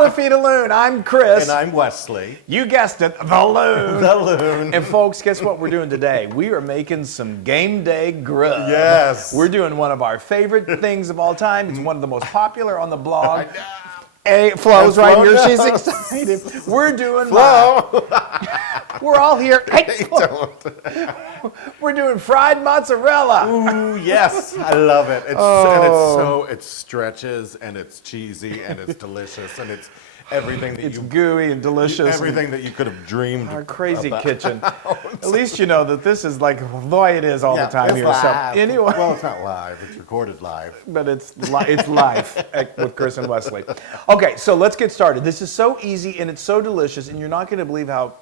How to Feed a Loon. I'm Chris. And I'm Wesley. You guessed it, the Loon. The Loon. And folks, guess what we're doing today? We are making some game day grub. Yes. We're doing one of our favorite things of all time. It's one of the most popular on the blog. Flo's right here. She's excited. We're doing Flo. We're all here. Hey, we're doing fried mozzarella. Ooh, yes. I love it. It stretches and it's cheesy and it's delicious and it's everything that it's gooey and delicious. Everything that you could have dreamed. Our crazy kitchen. At least you know that this is like the way it is all the time here. Live. So anyway, well, it's not live. It's recorded live. But it's live with Chris and Wesley. Okay, so let's get started. This is so easy and it's so delicious, and you're not going to believe how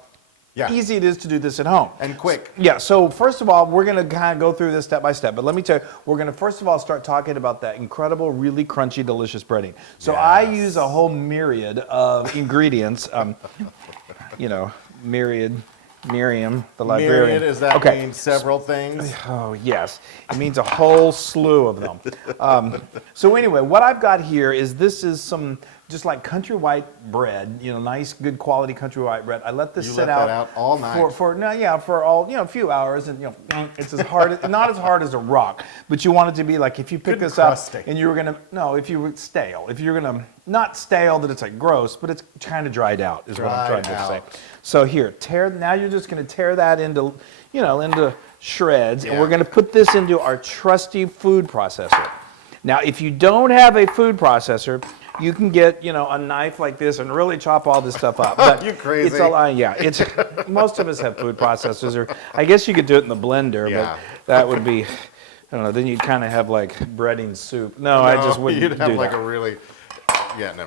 easy it is to do this at home. And quick. Yeah, so first of all, we're going to kind of go through this step by step. But let me tell you, we're going to first of all start talking about that incredible, really crunchy, delicious breading. So I use a whole myriad of ingredients. Miriam, the librarian. Myriad, does that mean several things? Oh, yes. It means a whole slew of them. So anyway, what I've got here is some just like country white bread, nice, good quality country white bread. I let this sit out all night for a few hours, and it's not as hard as a rock, but you want it to be like if you pick this up and you were gonna if you were stale, if you're gonna not stale that it's like gross, but it's kind of dried out is what I'm trying to say. So here, now you're just gonna tear that into into shreds, and we're gonna put this into our trusty food processor. Now, if you don't have a food processor, you can get, a knife like this and really chop all this stuff up. But you're crazy. Most of us have food processors, or I guess you could do it in the blender, but that would be, I don't know, then you'd kind of have like breading soup. No, I just wouldn't do that. You'd have like a really,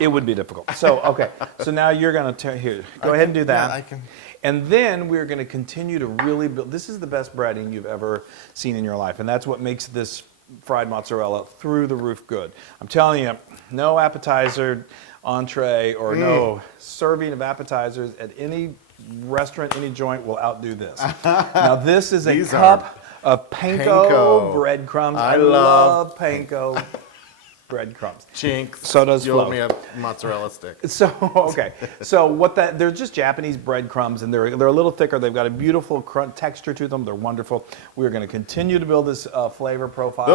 it would be difficult. So, okay, so now you're going to go ahead and do that. Yeah, I can. And then we're going to continue to really build. This is the best breading you've ever seen in your life, and that's what makes this fried mozzarella through the roof good. I'm telling you, no appetizer, entree, or no serving of appetizers at any restaurant, any joint will outdo this. Now this is a cup of panko breadcrumbs. I love panko breadcrumbs. Chink. So does Flo. You owe me a mozzarella stick. So they're just Japanese breadcrumbs, and they're a little thicker. They've got a beautiful texture to them. They're wonderful. We're going to continue to build this flavor profile.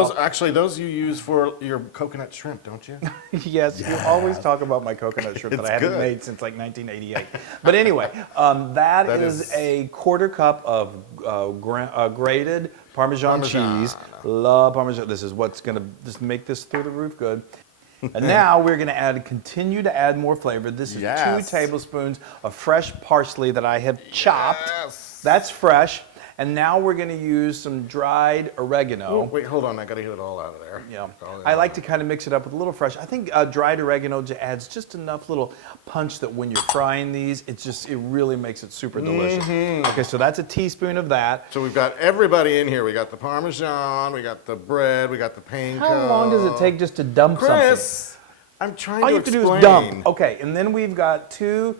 Those you use for your coconut shrimp, don't you? Yes, you always talk about my coconut shrimp that I haven't made since like 1988. But anyway, that is a quarter cup of grated Parmesan cheese. Love Parmesan. This is what's going to just make this through the roof good. And now we're going to continue to add more flavor. This is 2 tablespoons of fresh parsley that I have chopped. Yes. That's fresh. And now we're going to use some dried oregano. Oh, wait, hold on. I got to get it all out of there. Yeah. I like to kind of mix it up with a little fresh. I think dried oregano adds just enough little punch that when you're frying these, it really makes it super delicious. Okay, so that's a teaspoon of that. So we've got everybody in here. We got the Parmesan, we got the bread, we got the panko. How long does it take just to dump Chris, I'm trying All to you have to explain. do is dump. Okay, and then we've got 2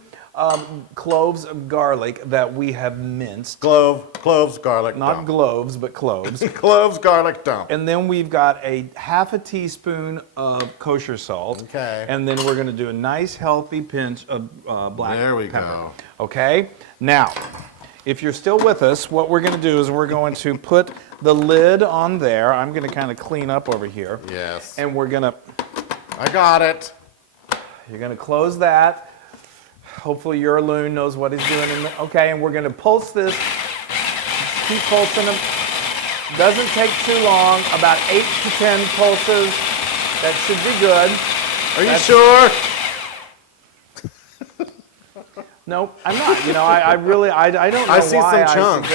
cloves of garlic that we have minced. Cloves, garlic, Not dump. gloves, but cloves. Cloves, garlic, dump. And then we've got a half a teaspoon of kosher salt. Okay. And then we're going to do a nice healthy pinch of black pepper. There we go. Okay. Now, if you're still with us, what we're going to do is we're going to put the lid on there. I'm going to kind of clean up over here. Yes. And we're going to... I got it. You're going to close that. Hopefully your loon knows what he's doing. Okay, and we're going to pulse this. Keep pulsing them. Doesn't take too long. About 8 to 10 pulses. That should be good. Are you sure? Nope, I'm not. I really don't know why. I see some chunks.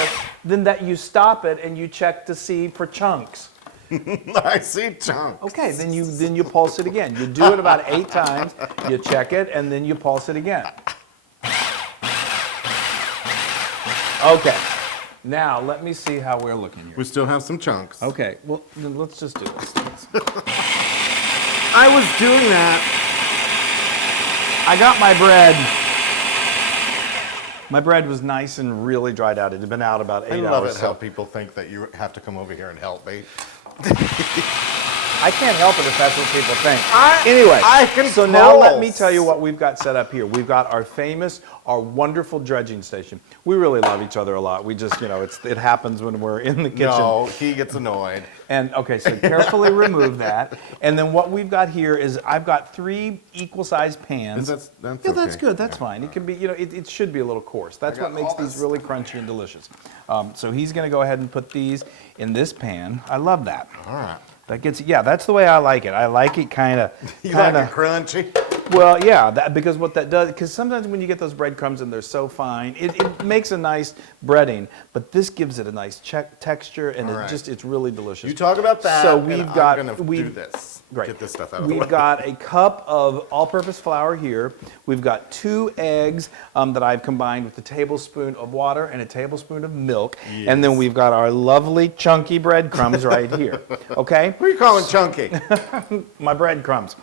Then that you stop it and you check to see for chunks. I see chunks. Okay, then you pulse it again. You do it about 8 times. You check it and then you pulse it again. Okay. Now let me see how we're looking here. We still have some chunks. Okay. Well, then let's just do this. I was doing that. I got my bread. My bread was nice and really dried out. It had been out about 8 hours. I love it how people think that you have to come over here and help me. I can't help it if that's what people think. I can so now let pulse. me tell you what we've got set up here. We've got our wonderful dredging station. We really love each other a lot. We just, it happens when we're in the kitchen. No, he gets annoyed. And okay, so carefully remove that. And then what we've got here is I've got 3 equal-sized pans. That's yeah, okay. that's good. That's fine. It can be, it should be a little coarse. That's what makes these really crunchy and delicious. So he's going to go ahead and put these in this pan. I love that. All right. That gets, that's the way I like it. I like it kind of. You like it crunchy? Well, yeah, because what that does, because sometimes when you get those breadcrumbs and they're so fine, it makes a nice breading, but this gives it a nice texture, and it's really delicious. You talk about that. So I'm gonna do this. Great. Get this stuff out of the way. We've got a cup of all-purpose flour here. We've got 2 eggs that I've combined with a tablespoon of water and a tablespoon of milk, and then we've got our lovely chunky breadcrumbs right here. Okay. What are you calling chunky? My breadcrumbs.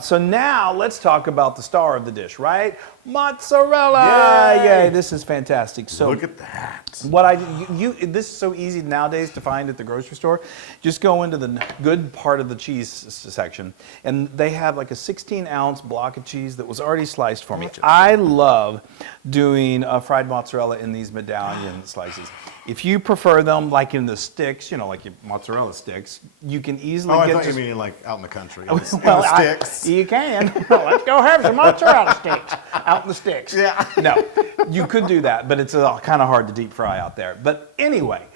So now let's talk about the star of the dish, right? Mozzarella! Yay! This is fantastic. So look at that. What this is so easy nowadays to find at the grocery store. Just go into the good part of the cheese section, and they have like a 16-ounce block of cheese that was already sliced for me. I love doing fried mozzarella in these medallion slices. If you prefer them like in the sticks, like your mozzarella sticks, you can easily get. I thought you mean like out in the country. In Well, the sticks. You can. Let's go have some mozzarella sticks out in the sticks. Yeah. No, you could do that, but it's kind of hard to deep fry out there. But anyway,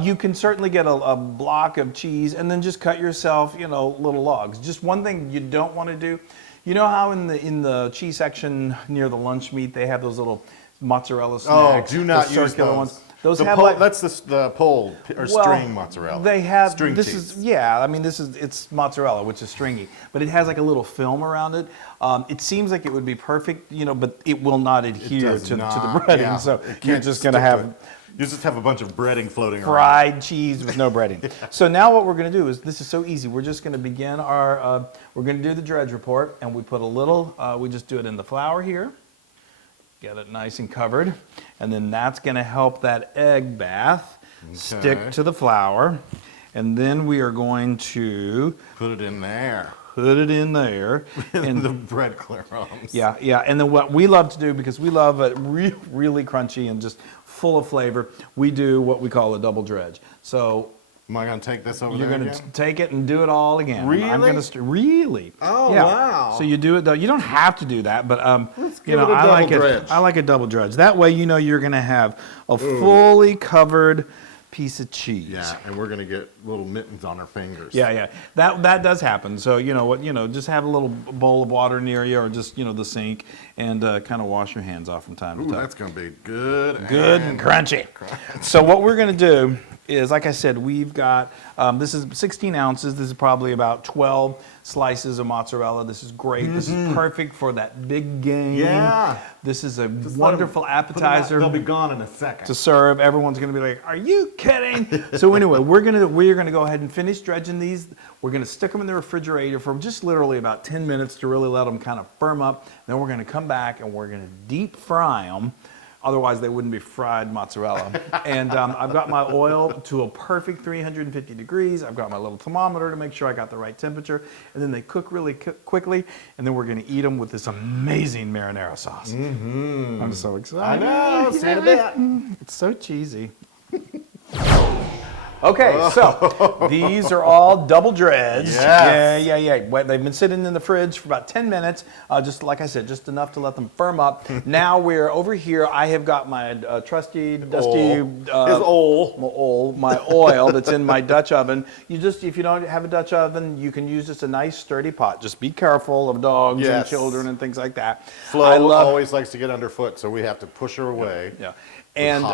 you can certainly get a block of cheese and then just cut yourself, little logs. Just one thing you don't want to do. You know how in the cheese section near the lunch meat they have those little mozzarella snacks? Oh, do not those use circular those. ones. Those the have pole, like, that's the pole or string mozzarella. They have string this cheese. It's mozzarella, which is stringy, but it has like a little film around it. It seems like it would be perfect, but it will not adhere to the breading. So you're just going to have. You just have a bunch of breading floating around. Fried cheese with no breading. So now what we're going to do is, this is so easy. We're just going to begin we're going to do the dredge report, and we put a little, we just do it in the flour here. Get it nice and covered, and then that's going to help that egg bath stick to the flour, and then we are going to put it in there. And the breadcrumbs. Yeah, and then what we love to do, because we love it really crunchy and just full of flavor, we do what we call a double dredge. So am I going to take this over there you're going again? to take it and do it all again. Really? I'm going to really. Oh, yeah. wow. So you do it though. You don't have to do that, but Let's give it a double dredge. I like a double dredge. That way you're going to have a fully covered piece of cheese. Yeah, and we're going to get little mittens on our fingers. Yeah. That does happen. So just have a little bowl of water near you, or just the sink, and kind of wash your hands off from time to time. That's going to be good and crunchy. So what we're going to do is, like I said, we've got, this is 16 ounces. This is probably about 12 slices of mozzarella. This is great. This is perfect for that big game. Yeah. This is a wonderful appetizer. They'll be gone in a second. To serve. Everyone's going to be like, are you kidding? So anyway, we're going to go ahead and finish dredging these. We're going to stick them in the refrigerator for just literally about 10 minutes to really let them kind of firm up. Then we're going to come back and we're going to deep fry them. Otherwise, they wouldn't be fried mozzarella. And I've got my oil to a perfect 350 degrees. I've got my little thermometer to make sure I got the right temperature. And then they cook really quickly. And then we're going to eat them with this amazing marinara sauce. Mm-hmm. I'm so excited. I know. See you in a bit. It's so cheesy. Okay, so these are all double dredged. Yes. Yeah. Well, they've been sitting in the fridge for about 10 minutes, just like I said, just enough to let them firm up. Now we're over here. I have got my trusty, dusty, my oil that's in my Dutch oven. If you don't have a Dutch oven, you can use just a nice sturdy pot. Just be careful of dogs and children and things like that. Flo always likes to get underfoot, so we have to push her away. Yeah. And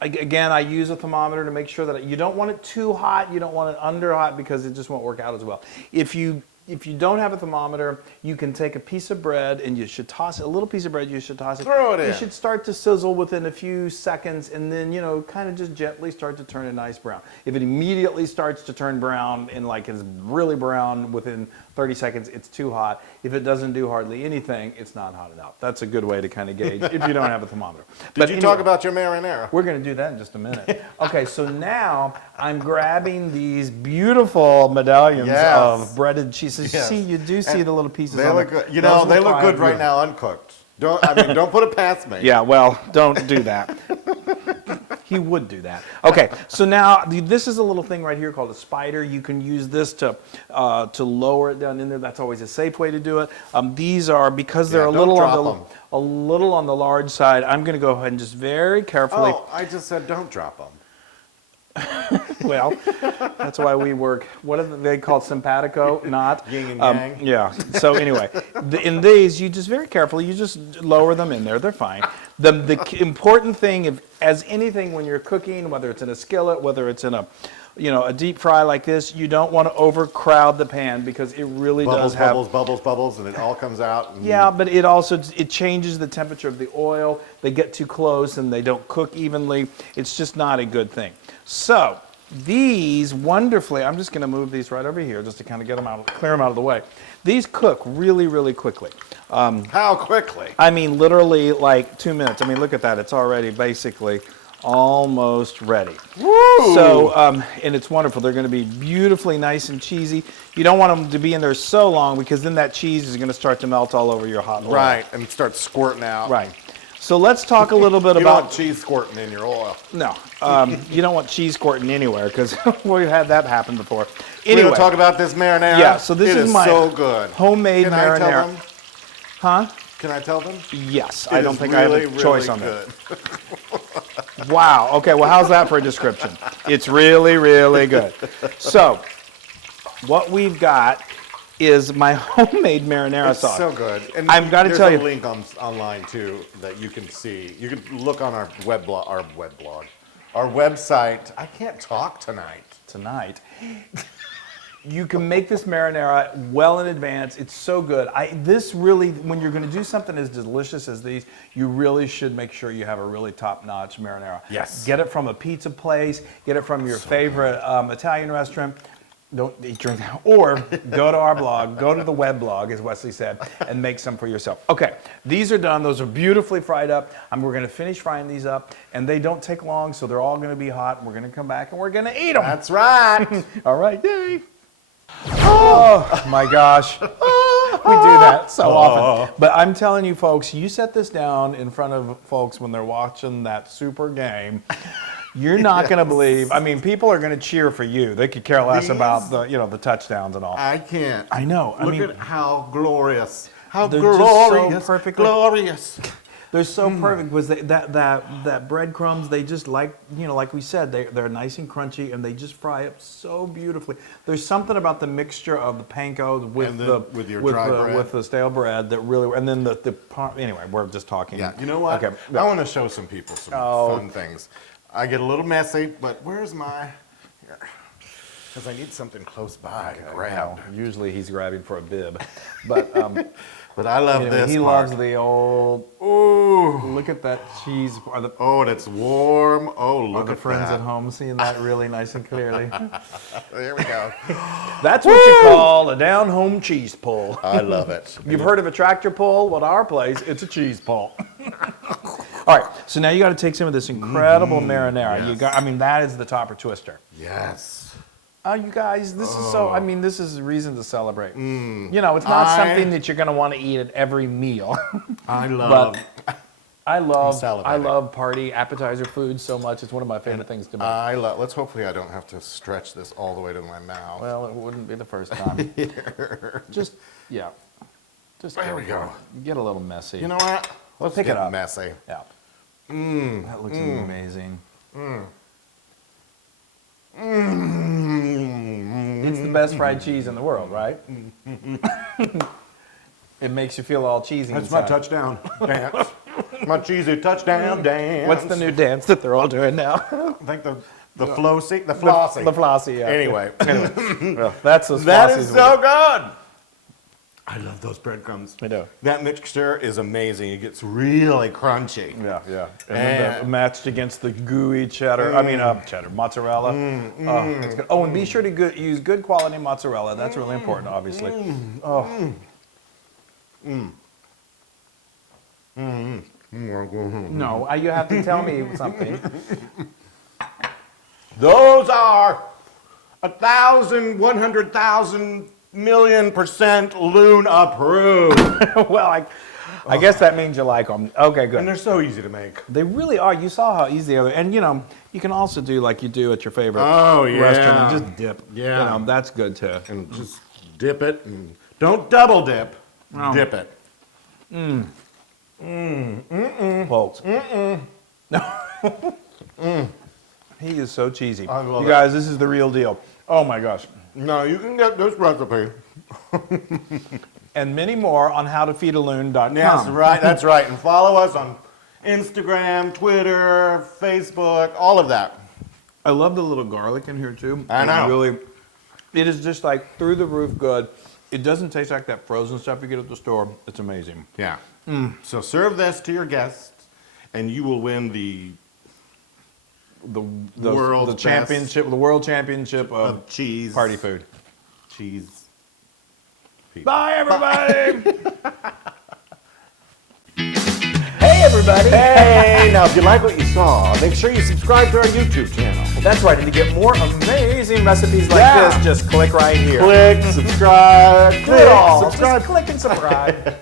again, I use a thermometer to make sure that you don't want it too hot, you don't want it under hot, because it just won't work out as well. If you if you don't have a thermometer, you can take a piece of bread and you should toss it, a little piece of bread, you should toss it. Throw it in. You should start to sizzle within a few seconds and then, kind of just gently start to turn a nice brown. If it immediately starts to turn brown and like it's really brown within 30 seconds, it's too hot. If it doesn't do hardly anything, it's not hot enough. That's a good way to kind of gauge if you don't have a thermometer. Did you talk about your marinara? We're going to do that in just a minute. Okay, so now I'm grabbing these beautiful medallions of breaded cheese. Yes. See, you do see the little pieces. They on look there. good. Those They will look fry good up right good. now, uncooked. Don't put it past me. Yeah, well, don't do that. He would do that. Okay, so now this is a little thing right here called a spider. You can use this to lower it down in there. That's always a safe way to do it. These are, because they're a little on the large side, I'm going to go ahead and just very carefully. Oh, I just said don't drop them. Well, that's why we work. What are they called? Simpatico, not Yin and yang. Yeah. So anyway, in these, you just very carefully, you just lower them in there. They're fine. The important thing, as anything when you're cooking, whether it's in a skillet, whether it's in a deep fry like this, you don't want to overcrowd the pan because it really does have bubbles, and it all comes out. Yeah, but it changes the temperature of the oil. They get too close and they don't cook evenly. It's just not a good thing. So these wonderfully, I'm just going to move these right over here just to kind of get them out, clear them out of the way. These cook really, really quickly. How quickly? I mean, literally like 2 minutes. I mean, look at that. It's already basically almost ready. Woo! So, and it's wonderful. They're going to be beautifully nice and cheesy. You don't want them to be in there so long because then that cheese is going to start to melt all over your hot oil. Right, and start squirting out. Right. So let's talk a little bit You about... don't want cheese squirting in your oil. No, you don't want cheese squirting anywhere because we've had that happen before. We're Anyway, going to talk about this marinara. Yeah, so this It is my so good. homemade Can I tell marinara. them? Huh? Can I tell them? Yes, It I don't is think I have really, a choice really on that. good. Wow. Okay. Well, how's that for a description? It's really, really good. So, what we've got is my homemade marinara It's sauce. so good. And I've got to tell you, there's a link online too that you can see. You can look on our website. I can't talk tonight. You can make this marinara well in advance. It's so good. This really, when you're going to do something as delicious as these, you really should make sure you have a really top-notch marinara. Yes. Get it from a pizza place. Get it from your favorite Italian restaurant. Don't eat, drink, or go to our blog, go to the web blog, as Wesley said, and make some for yourself. Okay, these are done. Those are beautifully fried up, and we're going to finish frying these up, and they don't take long, so they're all going to be hot, and we're going to come back, and we're going to eat them. That's right. All right, yay. Oh, my gosh. We do that so often. But I'm telling you, folks, you set this down in front of folks when they're watching that super game. You're not going to believe. I mean, people are going to cheer for you. They could care less about the touchdowns and all. I can't. I know. Look at how glorious. How they're glorious. just so perfectly glorious. They're so perfect because that breadcrumbs, they just like we said, they're nice and crunchy and they just fry up so beautifully. There's something about the mixture of the panko with the stale bread that really, and then anyway, we're just talking. Yeah, you know what? Okay. I want to show some people some fun things. I get a little messy, but where's my... Because I need something close by to grab. Well, usually he's grabbing for a bib. But but I love this he part. loves the old, Ooh. look at that cheese. Oh, and it's warm. Oh, look the at friends that. at home seeing that really nice and clearly. There we go. That's what you call a down-home cheese pull. I love it. You've heard of a tractor pull? Well, at our place, it's a cheese pull. All right, so now you got to take some of this incredible marinara. Yes. That is the topper twister. Yes. You guys, this is so, this is a reason to celebrate. It's not something that you're going to want to eat at every meal. I love party appetizer food so much. It's one of my favorite things to make. Hopefully I don't have to stretch this all the way to my mouth. Well, it wouldn't be the first time. Just there we go. Get a little messy. You know what? Let's pick it up. Messy. Yeah. That looks amazing. It's the best fried cheese in the world, right? It makes you feel all cheesy. That's inside. my touchdown dance. My cheesy touchdown dance. What's the new dance that they're all doing now? I think the flossy. The flossy, yeah. Anyway. Well, that's the That is so good. I love those breadcrumbs. I know. That mixture is amazing. It gets really crunchy. Yeah, yeah. And then matched against the gooey cheddar. I mean, cheddar, mozzarella. It's good. Oh, and be sure to use good quality mozzarella. That's really important, obviously. No, you have to tell me something. Those are 1,000, 100,000 million% Loon approved. Well, I guess that means you like them. Okay, good. And they're so easy to make. They really are. You saw how easy they are. And, you know, you can also do like you do at your favorite yeah. restaurant and just dip. Yeah. You know, that's good too. And just dip it. And don't double dip. No. Dip it. Folks. He is so cheesy. I love you it. guys, this is the real deal. Oh my gosh. No, you can get this recipe. And many more on howtofeedaloon.com. Yes, right. That's right. And follow us on Instagram, Twitter, Facebook, all of that. I love the little garlic in here too. I know. Really, it is just like through the roof good. It doesn't taste like that frozen stuff you get at the store. It's amazing. Yeah. So serve this to your guests, and you will win the world's championship, the world championship of cheese party food. Cheese. Bye, everybody. Hey, everybody. Hey, now if you like what you saw, make sure you subscribe to our YouTube channel. That's right. And to get more amazing recipes like Yeah. this, just click right here. Click, subscribe, Do it all. subscribe. Just click and subscribe.